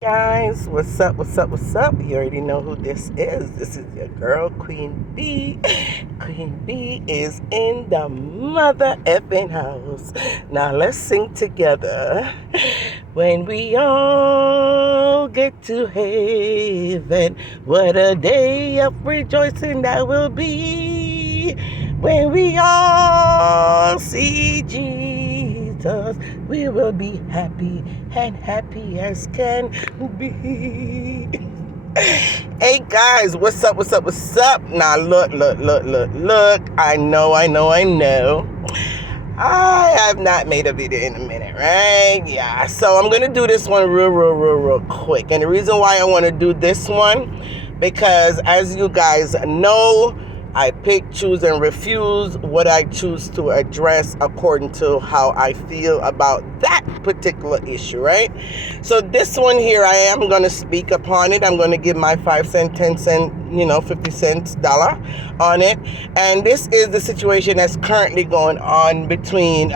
Guys, what's up? What's up? You already know who this is. This is your girl, Queen B. Queen B is in the mother effing house. Now let's sing together. When we all get to heaven, what a day of rejoicing that will be. When we all see Jesus, we will be happy and happy as can be. Hey guys, what's up? Now look. I know. I have not made a video in a minute, right? Yeah, so I'm gonna do this one real quick. And the reason why I want to do this one, because as you guys know, I pick, choose, and refuse what I choose to address according to how I feel about that particular issue, right? So this one here, I am going to speak upon it. I'm going to give my 5 cent, 10 cent, 50 cents, dollar on it. And this is the situation that's currently going on between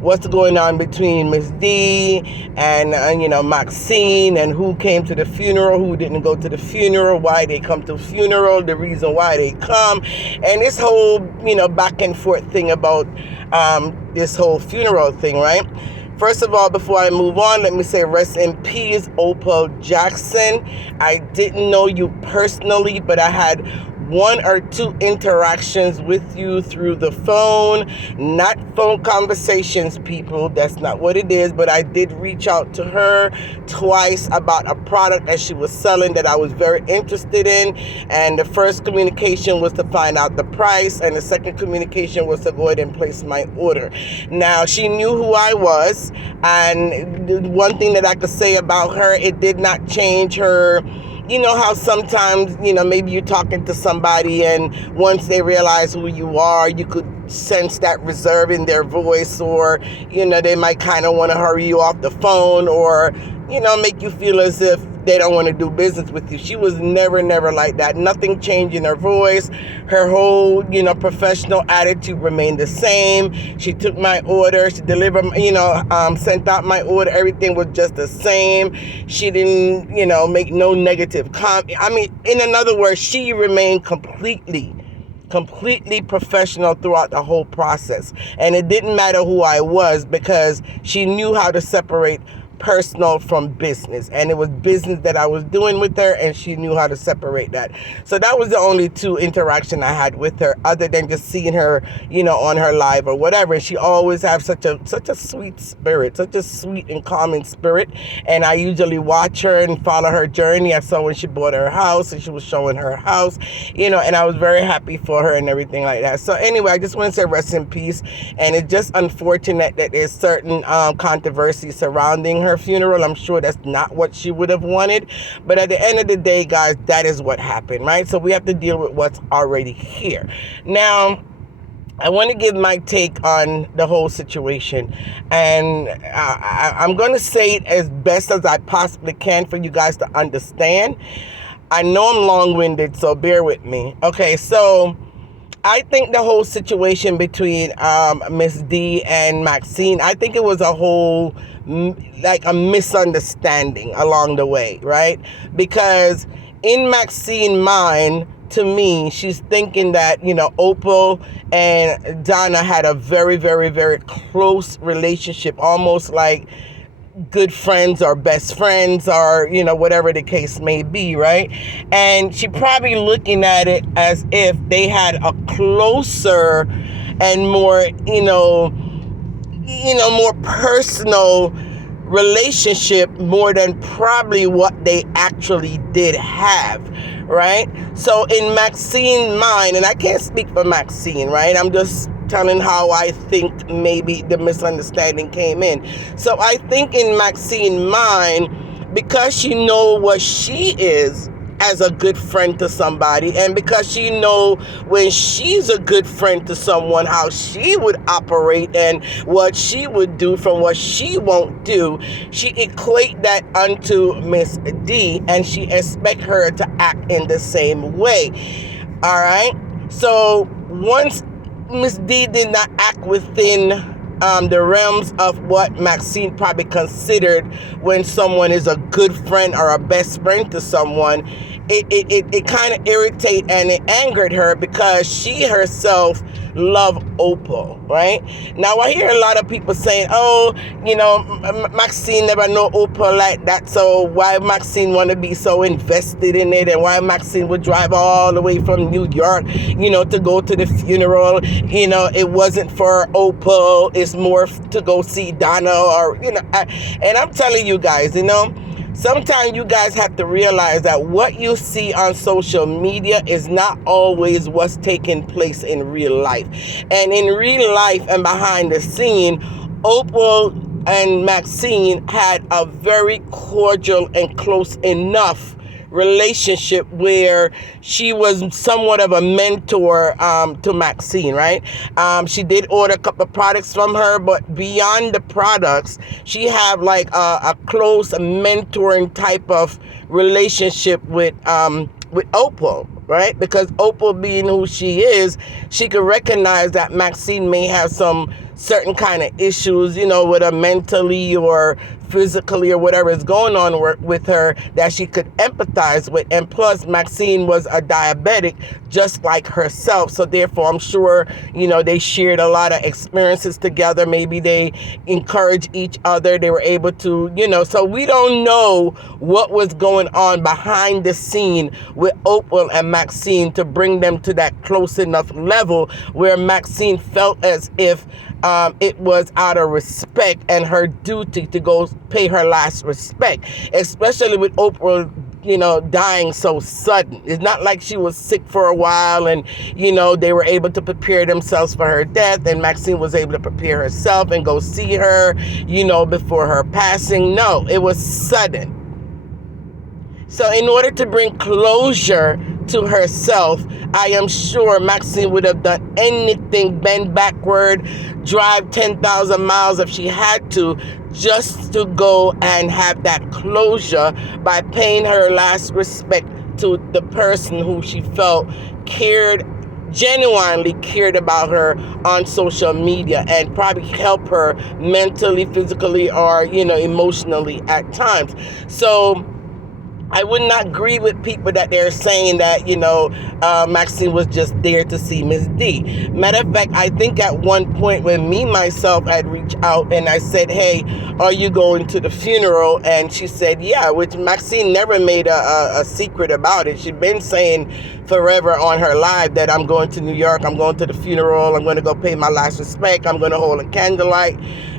what's going on between Miss D and Maxine, and who came to the funeral, who didn't go to the funeral, why they come to the funeral, the reason why they come, and this whole back and forth thing about this whole funeral thing, right? First of all, before I move on, let me say rest in peace, Opel Jackson. I didn't know you personally, but I had 1 or 2 interactions with you through the phone, not phone conversations, people. That's not what it is, but I did reach out to her twice about a product that she was selling that I was very interested in. And the first communication was to find out the price, and the second communication was to go ahead and place my order. Now, she knew who I was, and the one thing that I could say about her, it did not change her. You know how sometimes, maybe you're talking to somebody and once they realize who you are, you could sense that reserve in their voice, or, they might kind of want to hurry you off the phone, or, make you feel as if they don't want to do business with you. She was never like that. Nothing changed in her voice. Her whole, professional attitude remained the same. She took my order. She delivered, sent out my order. Everything was just the same. She didn't, make no negative comment. I mean, in other words, she remained completely professional throughout the whole process. And it didn't matter who I was, because she knew how to separate personal from business, and it was business that I was doing with her, and she knew how to separate that. So that was the only 2 interaction I had with her, other than just seeing her on her live or whatever. And she always have such a sweet spirit, such a sweet and calming spirit, and I usually watch her and follow her journey. I saw when she bought her house and she was showing her house, and I was very happy for her and everything like that. So anyway, I just want to say rest in peace, and it's just unfortunate that there's certain controversy surrounding her funeral. I'm sure that's not what she would have wanted, but at the end of the day, guys, that is what happened, right? So we have to deal with what's already here. Now, I want to give my take on the whole situation, and I'm going to say it as best as I possibly can for you guys to understand. I know I'm long-winded, so bear with me. Okay, so I think the whole situation between Miss D and Maxine, I think it was a whole, like a misunderstanding along the way, right? Because in Maxine's mind, to me, she's thinking that, Opel and Donna had a very close relationship, almost like good friends or best friends, or whatever the case may be, right? And she probably looking at it as if they had a closer and more more personal relationship, more than probably what they actually did have, right? So in Maxine's mind, and I can't speak for Maxine, right? I'm just telling how I think maybe the misunderstanding came in. So I think in Maxine's mind, because she know what she is as a good friend to somebody, and because she know when she's a good friend to someone, how she would operate and what she would do from what she won't do, she equate that unto Miss D, and she expect her to act in the same way. All right? So once Miss D did not act within the realms of what Maxine probably considered when someone is a good friend or a best friend to someone. It kind of irritated and it angered her because she herself loved Opel, right? Now I hear a lot of people saying, oh, Maxine never know Opel like that, so why Maxine want to be so invested in it, and why Maxine would drive all the way from New York, to go to the funeral. It wasn't for Opel, it's more to go see Donna, or, and I'm telling you guys, sometimes you guys have to realize that what you see on social media is not always what's taking place in real life. And in real life and behind the scene, Opel and Maxine had a very cordial and close enough relationship where she was somewhat of a mentor to Maxine, right? She did order a couple of products from her, but beyond the products, she have like a close mentoring type of relationship with Opel, right? Because Opel, being who she is, she could recognize that Maxine may have some certain kind of issues, whether mentally or physically or whatever is going on with her, that she could empathize with. And plus, Maxine was a diabetic just like herself, so therefore I'm sure they shared a lot of experiences together. Maybe they encouraged each other, they were able to, so we don't know what was going on behind the scene with Opel and Maxine to bring them to that close enough level where Maxine felt as if it was out of respect and her duty to go pay her last respect, especially with Oprah, dying so sudden. It's not like she was sick for a while and, they were able to prepare themselves for her death, and Maxine was able to prepare herself and go see her, before her passing. No, it was sudden. So in order to bring closure to herself, I am sure Maxine would have done anything, bend backward, drive 10,000 miles if she had to, just to go and have that closure by paying her last respect to the person who she felt genuinely cared about her on social media, and probably help her mentally, physically, or, emotionally at times. So I would not agree with people that they're saying that, Maxine was just there to see Miss D. Matter of fact, I think at one point when myself, I'd reached out and I said, hey, are you going to the funeral? And she said, yeah, which Maxine never made a secret about it. She'd been saying forever on her live that I'm going to New York, I'm going to the funeral, I'm going to go pay my last respect, I'm going to hold a candlelight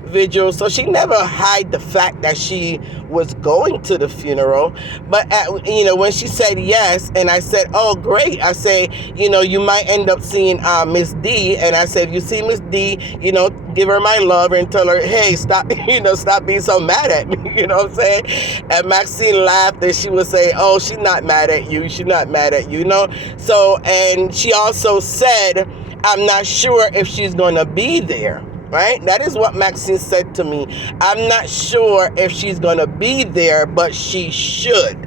vigil. So she never hid the fact that she was going to the funeral. But when she said yes, and I said, oh great, I say, you might end up seeing Miss D, and I said, if you see Miss D, give her my love and tell her, hey, stop stop being so mad at me. You know what I'm saying? And Maxine laughed and she would say, oh, she's not mad at you, so, and she also said, I'm not sure if she's going to be there. Right? That is what Maxine said to me. I'm not sure if she's going to be there, but she should.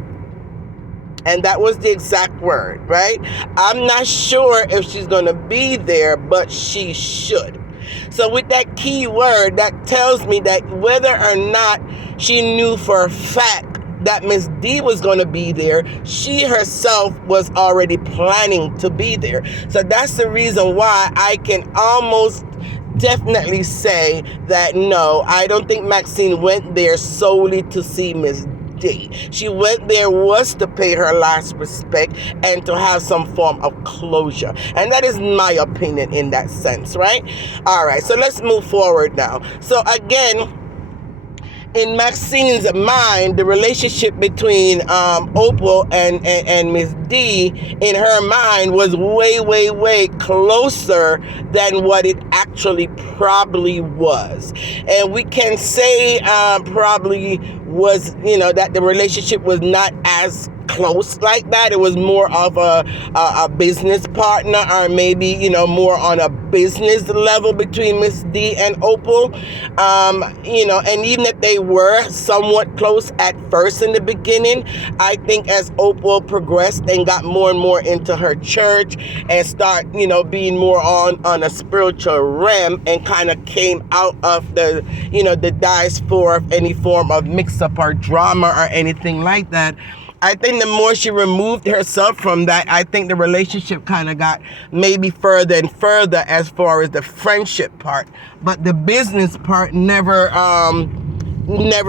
And that was the exact word, right? I'm not sure if she's going to be there, but she should. So with that key word, that tells me that whether or not she knew for a fact that Miss D was going to be there, she herself was already planning to be there. So that's the reason why I can almost definitely say that no, I don't think Maxine went there solely to see Miss D. She went there was to pay her last respect and to have some form of closure. And that is my opinion in that sense, right? All right, so let's move forward now. So again, in Maxine's mind, the relationship between Opel and Miss D, in her mind, was way, way, way closer than what it actually probably was. And we can say probably was, that the relationship was not as close like that. It was more of a business partner, or maybe, more on a business level between Miss D and Opal. And even if they were somewhat close at first in the beginning, I think as Opal progressed and got more and more into her church and start, being more on a spiritual realm, and kind of came out of the diaspora of any form of mix-up or drama or anything like that, I think the more she removed herself from that, I think the relationship kind of got maybe further and further as far as the friendship part. But the business part never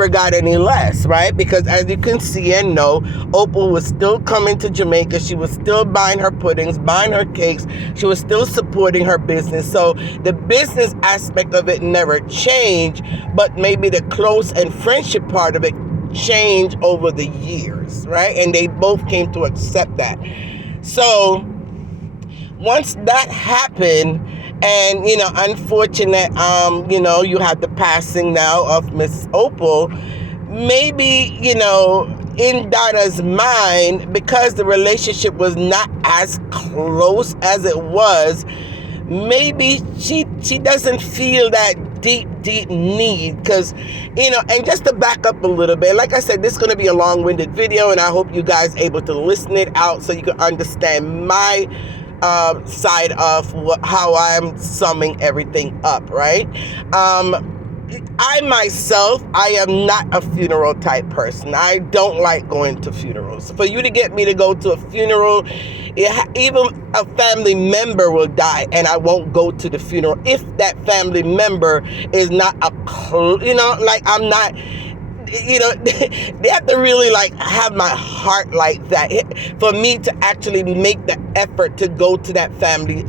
got any less, right? Because as you can see and know, Opal was still coming to Jamaica. She was still buying her puddings, buying her cakes. She was still supporting her business. So the business aspect of it never changed, but maybe the close and friendship part of it changed over the years, right? And they both came to accept that. So once that happened, and unfortunate, you had the passing now of Miss Opal, maybe in Donna's mind, because the relationship was not as close as it was, maybe she doesn't feel that deep need, because and just to back up a little bit, like I said, this is going to be a long-winded video, and I hope you guys are able to listen it out so you can understand my side of how I'm summing everything up, right? I myself, I am not a funeral type person. I don't like going to funerals. For you to get me to go to a funeral, even a family member will die and I won't go to the funeral if that family member is not I'm not, they have to really have my heart like that for me to actually make the effort to go to that family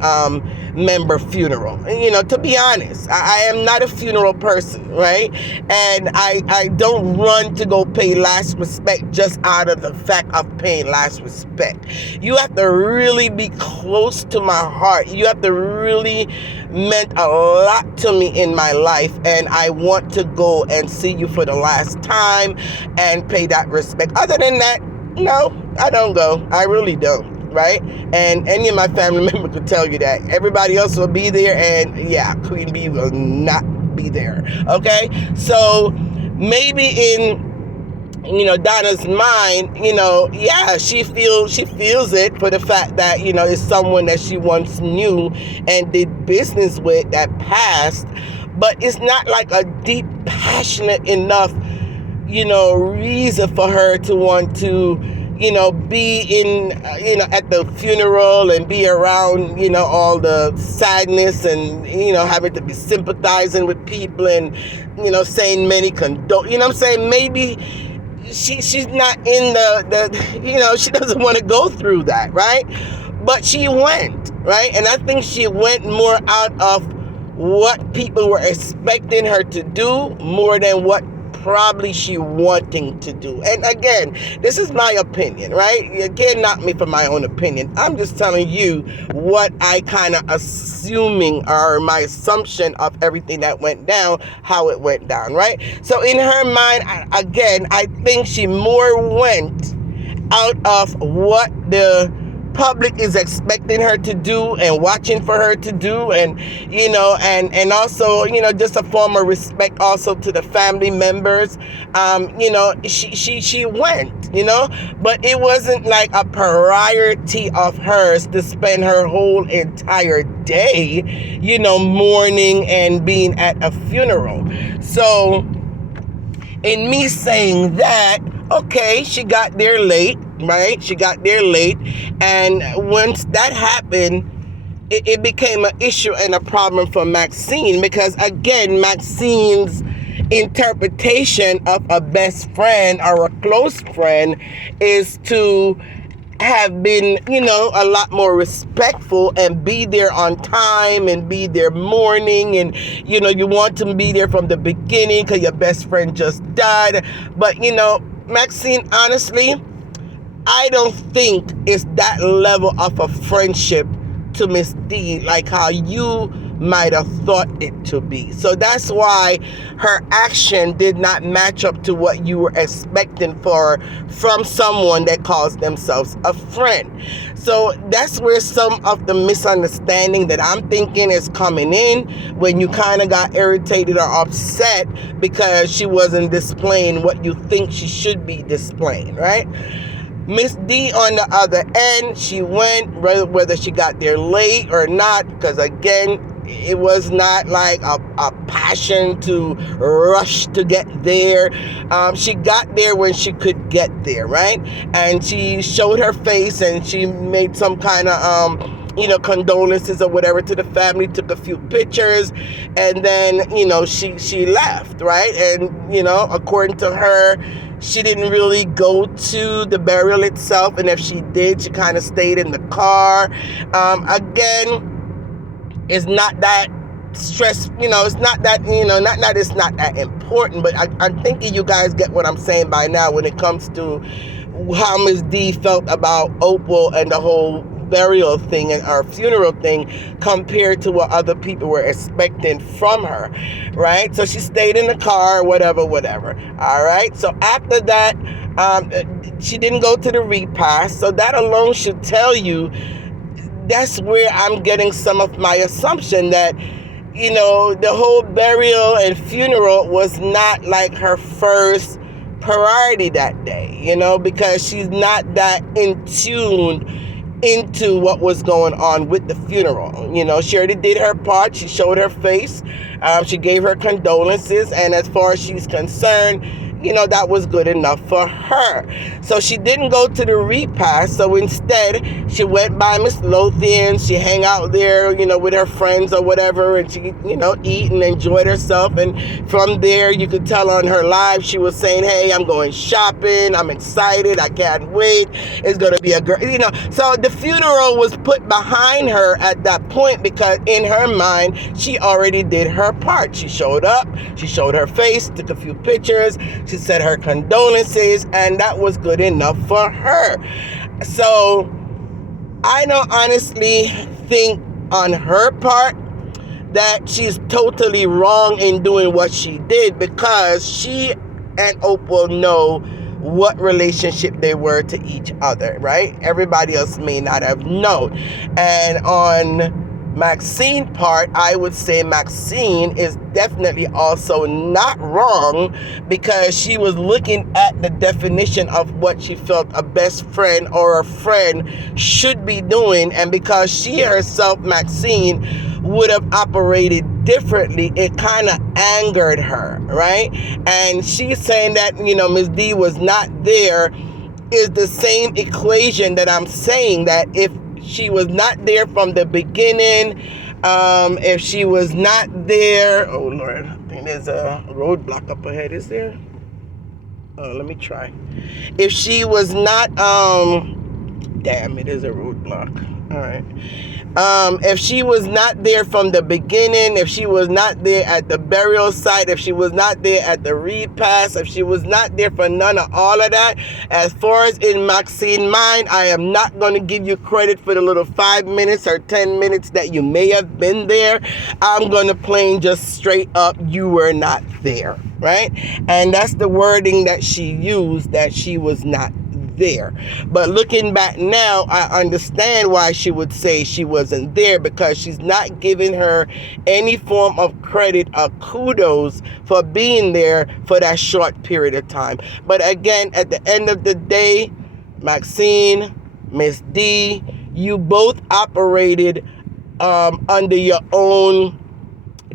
member funeral. To be honest, I am not a funeral person, right? And I don't run to go pay last respect just out of the fact of paying last respect. You have to really be close to my heart. You have to really meant a lot to me in my life, and I want to go and see you for the last time and pay that respect. Other than that, no, I don't go. I really don't, right? And any of my family members could tell you that. Everybody else will be there, and yeah, Queen Bee will not be there, okay? So maybe in Donna's mind, yeah, she feels it for the fact that, it's someone that she once knew and did business with that passed, but it's not like a deep, passionate enough, reason for her to want to, be in, at the funeral and be around, all the sadness and, having to be sympathizing with people and, saying many maybe she's not in the she doesn't want to go through that, right? But she went, right? And I think she went more out of what people were expecting her to do more than what probably she wanting to do. And again, this is my opinion, right? Again, not me for my own opinion. I'm just telling you what I kind of assuming, or my assumption of everything that went down, how it went down, right? So in her mind, I think she more went out of what the public is expecting her to do and watching for her to do, and and also just a form of respect also to the family members. She went, but it wasn't like a priority of hers to spend her whole entire day mourning and being at a funeral. So in me saying that, okay, she got there late, right? She got there late, and once that happened, it became an issue and a problem for Maxine, because again, Maxine's interpretation of a best friend or a close friend is to have been, a lot more respectful and be there on time and be there morning, and, you want to be there from the beginning because your best friend just died. But, Maxine, honestly, I don't think it's that level of a friendship to Miss D, like how you might have thought it to be. So that's why her action did not match up to what you were expecting from someone that calls themselves a friend. So that's where some of the misunderstanding that I'm thinking is coming in, when you kind of got irritated or upset because she wasn't displaying what you think she should be displaying, right? Miss D, on the other end, she went, whether she got there late or not, because again, it was not like a passion to rush to get there. She got there when she could get there, right? And she showed her face and she made some kind of, condolences or whatever to the family, took a few pictures, and then, she left, right? And, according to her, she didn't really go to the burial itself, and if she did, she kind of stayed in the car. Again, it's not that stress, it's not that, not that it's not that important, but I'm thinking you guys get what I'm saying by now when it comes to how Ms. D felt about Opal and the whole burial thing and our funeral thing compared to what other people were expecting from her, right? So she stayed in the car, whatever. All right. So after that, she didn't go to the repast. So that alone should tell you that's where I'm getting some of my assumption that, the whole burial and funeral was not like her first priority that day, because she's not that in tune into what was going on with the funeral. She already did her part. She showed her face. She gave her condolences. And as far as she's concerned, that was good enough for her. So she didn't go to the repast. So instead, she went by Miss Lothian. She hang out there, with her friends or whatever. And she, eat and enjoyed herself. And from there, you could tell on her live, she was saying, hey, I'm going shopping. I'm excited. I can't wait. It's going to be a girl, So the funeral was put behind her at that point because in her mind, she already did her part. She showed up. She showed her face, took a few pictures. She said her condolences, and that was good enough for her. So I don't honestly think on her part that she's totally wrong in doing what she did, because she and Opal know what relationship they were to each other, right? Everybody else may not have known. And on Maxine part, I would say Maxine is definitely also not wrong, because she was looking at the definition of what she felt a best friend or a friend should be doing, and because she herself, Maxine, would have operated differently, it kind of angered her, right? And she's saying that, Ms. D was not there is the same equation that I'm saying, that if she was not there from the beginning, if she was not there, oh Lord, I think there's a roadblock up ahead, is there? Oh, let me try. If she was not, damn, it is a roadblock. All right. If she was not there from the beginning, if she was not there at the burial site, if she was not there at the repast, if she was not there for none of all of that, as far as in Maxine's mind, I am not going to give you credit for the little 5 minutes or 10 minutes that you may have been there. I'm going to plain just straight up, you were not there, right? And that's the wording that she used, that she was not there. But looking back now, I understand why she would say she wasn't there, because she's not giving her any form of credit or kudos for being there for that short period of time. But again, at the end of the day, Maxine, Miss D, you both operated under your own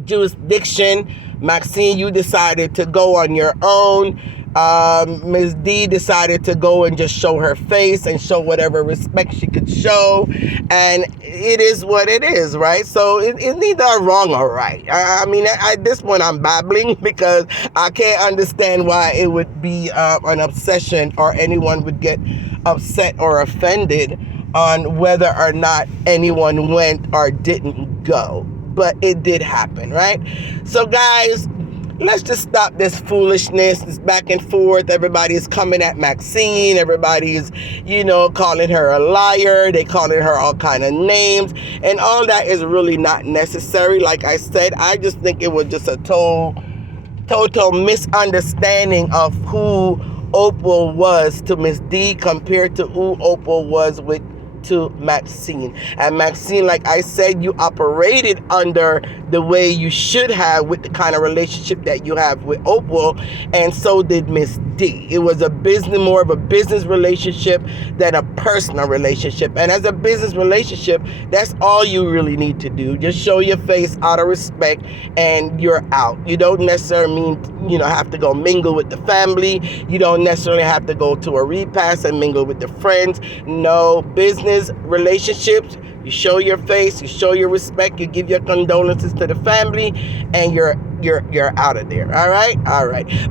jurisdiction. Maxine, you decided to go on your own. Ms. D decided to go and just show her face and show whatever respect she could show, and it is what it is, right? So it's neither wrong or right. I mean, at this point I'm babbling because I can't understand why it would be an obsession, or anyone would get upset or offended on whether or not anyone went or didn't go. But it did happen, right? So guys, let's just stop this foolishness, this back and forth. Everybody's coming at Maxine. Everybody's, calling her a liar. They calling her all kind of names. And all that is really not necessary. Like I said, I just think it was just a total misunderstanding of who Opal was to Miss D compared to who Opal was to Maxine. And Maxine, like I said, you operated under the way you should have with the kind of relationship that you have with Opal, and so did Miss D. It was more of a business relationship than a personal relationship. And as a business relationship, that's all you really need to do. Just show your face out of respect and you're out. You don't necessarily have to go mingle with the family. You don't necessarily have to go to a repast and mingle with the friends. No, business relationships, you show your face, you show your respect, you give your condolences to the family, and you're out of there. All right.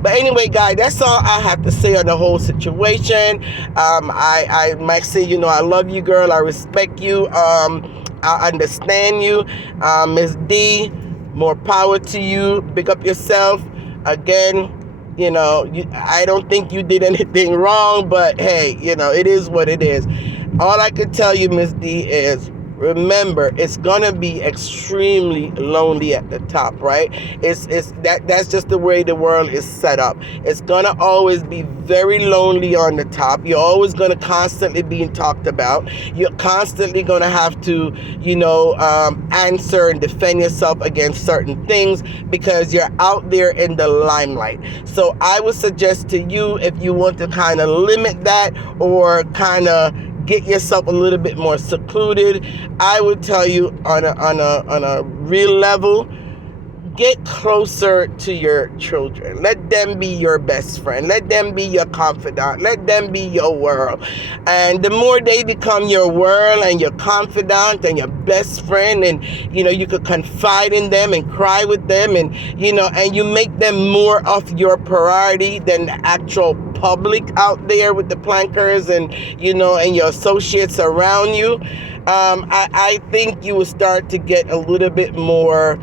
But anyway, guys, that's all I have to say on the whole situation. Maxine, I love you, girl. I respect you. I understand you. Miss D, more power to you. Big up yourself. Again, I don't think you did anything wrong, but hey, it is what it is. All I can tell you, Miss D, is remember, it's gonna be extremely lonely at the top, right? That's just the way the world is set up. It's gonna always be very lonely on the top. You're always gonna constantly being talked about. You're constantly gonna have to, answer and defend yourself against certain things because you're out there in the limelight. So I would suggest to you, if you want to kind of limit that or kind of get yourself a little bit more secluded, I would tell you on a real level, get closer to your children. Let them be your best friend. Let them be your confidant. Let them be your world. And the more they become your world and your confidant and your best friend, and you could confide in them and cry with them, and and you make them more of your priority than the actual public out there with the plankers and and your associates around you. I think you will start to get a little bit more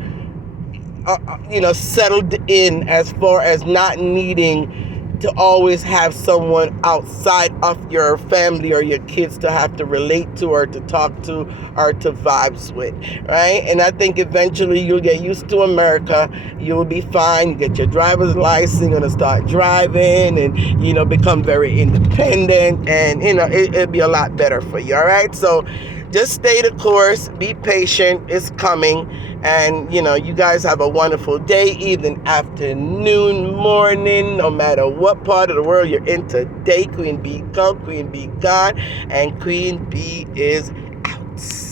settled in, as far as not needing to always have someone outside of your family or your kids to have to relate to or to talk to or to vibes with, right? And I think eventually you'll get used to America. You'll be fine. You get your driver's license, you're gonna start driving and become very independent, and it'll be a lot better for you. All right, so just stay the course, be patient, it's coming, and you guys have a wonderful day, evening, afternoon, morning, no matter what part of the world you're in today. Queen Bee come, Queen Bee gone, and Queen Bee is out.